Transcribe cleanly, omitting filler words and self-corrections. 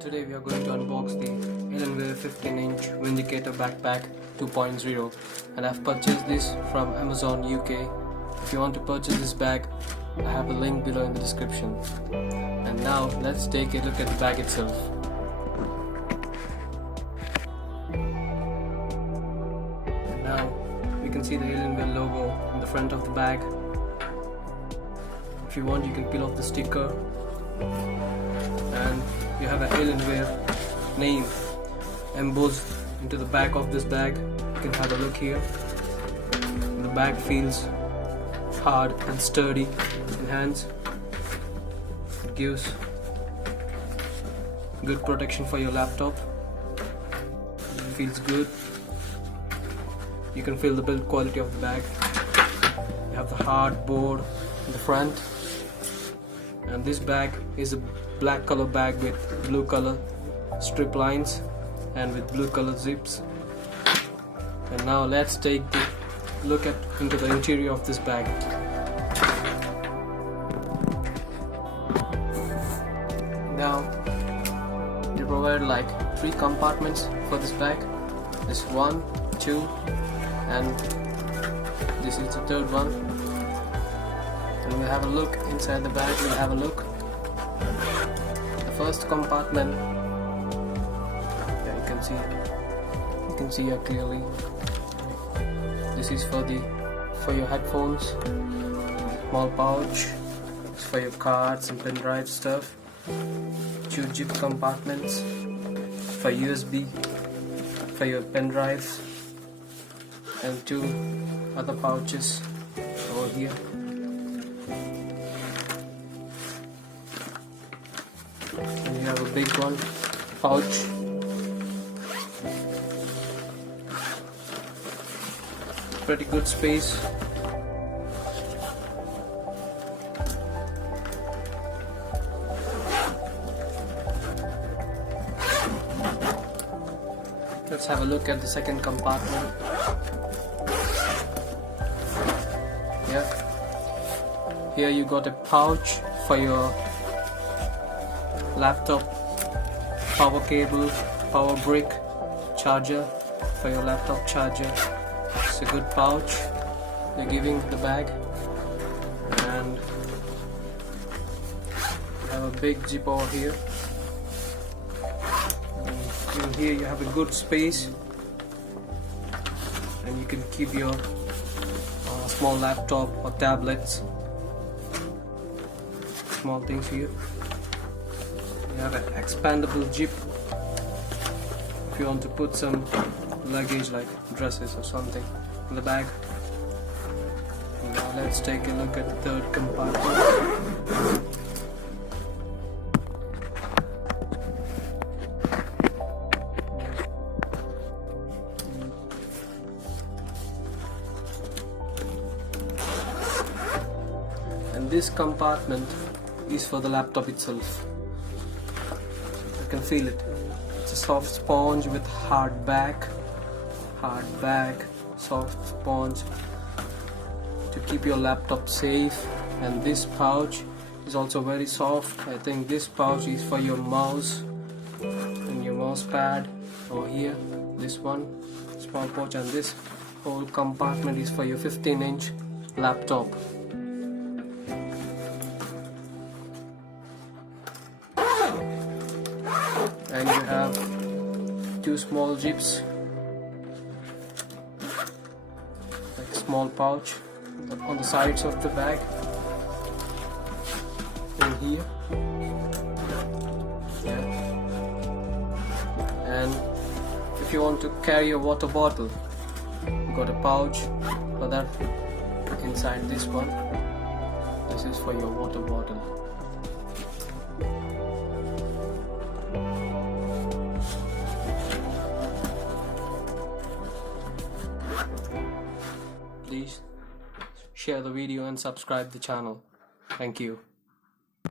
Today we are going to unbox the Alienware 15-inch Vindicator Backpack 2.0, and I've purchased this from Amazon UK. If you want to purchase this bag, I have a link below in the description. And now let's take a look at the bag itself. And now you can see the Alienware logo in the front of the bag. If you want, you can peel off the sticker, and you have an Alienware name embossed into the back of this bag. You can have a look here. The bag feels hard and sturdy in hands. It gives good protection for your laptop. It feels good. You can feel the build quality of the bag. You have the hard board in the front. And this bag is a black color bag with blue color strip lines and with blue color zips. And now let's take a look into the interior of this bag. Now they provide like 3 compartments for this bag. This 1, 2, and this is the 3rd one. And we'll have a look inside the bag. We'll have a look. The first compartment, yeah, you can see here clearly. This is for your headphones. Small pouch. It's for your cards and pen drive stuff. 2 zip compartments for USB, for your pen drives, and 2 other pouches over here. And you have a big one pouch. Pretty good space. Let's have a look at the second compartment. Yeah. Here you got a pouch for your laptop, power cable, power brick, charger for your laptop charger. It's a good pouch they're giving the bag, and you have a big zip over here. And even here you have a good space, and you can keep your small laptop or tablets, small things here. You have an expandable zip if you want to put some luggage like dresses or something in the bag. Now let's take a look at the 3rd compartment. And this compartment is for the laptop itself. You can feel it. It's a soft sponge with hard back, soft sponge to keep your laptop safe. And this pouch is also very soft. I think this pouch is for your mouse and your mouse pad over here. This one, small pouch, and this whole compartment is for your 15-inch laptop. And you have 2 small zips, like small pouch on the sides of the bag, in here. Yeah. And if you want to carry a water bottle, you got a pouch for that inside this one. This is for your water bottle. Please share the video and subscribe the channel. Thank you.